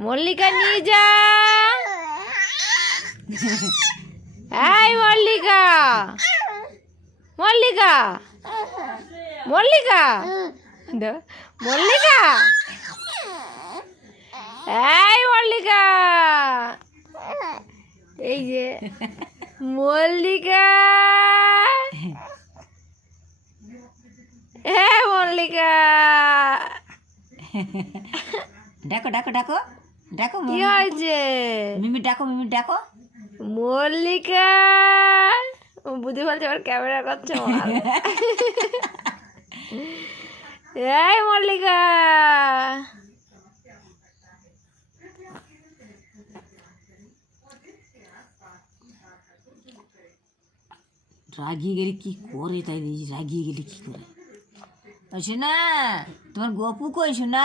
মল্লিকা নিয়ে যা। এই মল্লিকা, মল্লিকা, মল্লিকা, মল্লিকা, এই মল্লিকা, এই যে মল্লিকা, হ্যাঁ মল্লিকা, ডাকো ডাকো ডাকো ডাকো, কি হয়েছে? মিমি ডাকো, মিমি ডাকো। মল্লিকা বুঝে ফেলছে আবার ক্যামেরা করছে। এই মল্লিকা, রাগিয়ে গেলে কি করে, তাই রাগিয়ে গেলে কি করে? শোনা, তোমার গপু কই শোনা?